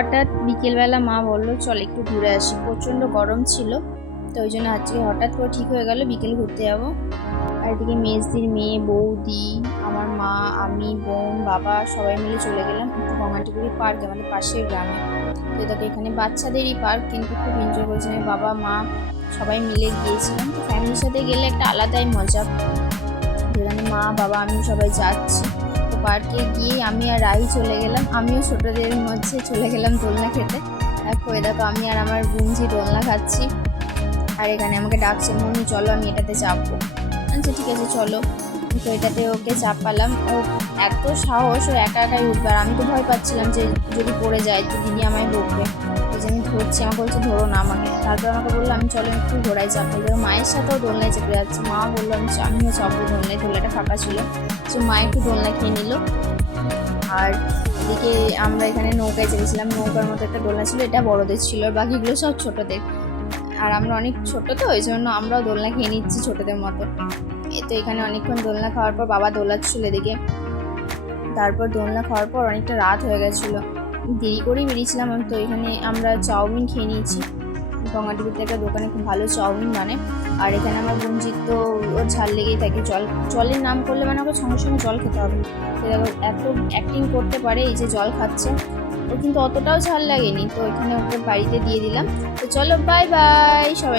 হঠাৎ বিকেলবেলা মা বললো চল একটু ঘুরে আসি, প্রচণ্ড গরম ছিল, তো ওই জন্য আজকে হঠাৎ করে ঠিক হয়ে গেল বিকেল ঘুরতে যাবো। আর এদিকে মেজদির মেয়ে, বৌদি, আমার মা, আমি, বোন, বাবা সবাই মিলে চলে গেলাম একটু গঙ্গাটিপুরি পার্ক, আমাদের পাশের গ্রামে। তো দেখো এখানে বাচ্চাদেরই পার্ক, কিন্তু খুব এনজয় করেছিলাম, বাবা মা সবাই মিলে গিয়েছিলাম। তো ফ্যামিলির সাথে গেলে একটা আলাদাই মজা, যেখানে মা বাবা আমি সবাই যাচ্ছি। তো পার্কে গিয়ে আমি আর রাহি চলে গেলাম, আমিও ছোটদের মধ্যে চলে গেলাম দোলনা খেতে। দেখো আমি আর আমার গুঞ্জি দোলনা খাচ্ছি, আর এখানে আমাকে ডাকছে, মনি চলো আমি এটাতে চাপবো। আচ্ছা ঠিক আছে চলো। তো এটাতে ওকে চাপালাম, ও এত সাহস, ও একা একাই উঠবে, আর আমি তো ভয় পাচ্ছিলাম যে যদি পড়ে যায় তো দিদি আমায় বকবে, ওই যে আমি ধরছি, আমাকে বলছে ধরো না আমাকে। তারপর আমাকে বললো আমি চলো একটু ঘোড়ায় চাপবো, মায়ের সাথেও দোলনায় চেপে যাচ্ছে, মা বললো আমিও চাপবো দোলনায়, দোলনাটা ফাঁকা ছিল, তো মা একটু দোলনা খেয়ে নিল। আর এদিকে আমরা এখানে নৌকায় চেপেছিলাম, নৌকার মতো একটা দোলনা ছিল, এটা বড়দের ছিল, আর বাকিগুলো সব ছোটদের। আর আমরা অনেক ছোট, তো ওই জন্য আমরাও দোলনা খেয়ে নিচ্ছি ছোটদের মতো। তো এখানে অনেকক্ষণ দোলনা খাওয়ার পর বাবা দোলাচ্ছিল এদিকে। তারপর দোলনা খাওয়ার পর অনেকটা রাত হয়ে গেছিলো, দেরি করেই বেরিয়েছিলাম। তো এখানে আমরা চাউমিন খেয়ে নিয়েছি, গঙ্গাটিপুরিতে একটা দোকানে খুব ভালো চাউমিন বানায়। আর এখানে আমার গুঞ্জিত তো ওর ঝাল লেগেই থাকে, জলের নাম করলে মানে ওকে সঙ্গে সঙ্গে জল খেতে হবে। তো এত অ্যাক্টিং করতে পারে, এই যে জল খাচ্ছে, ও কিন্তু অতটাও ঝাল লাগেনি। তো এখানে ওকে বাড়িতে দিয়ে দিলাম। তো চলো বাই বাই সবাই।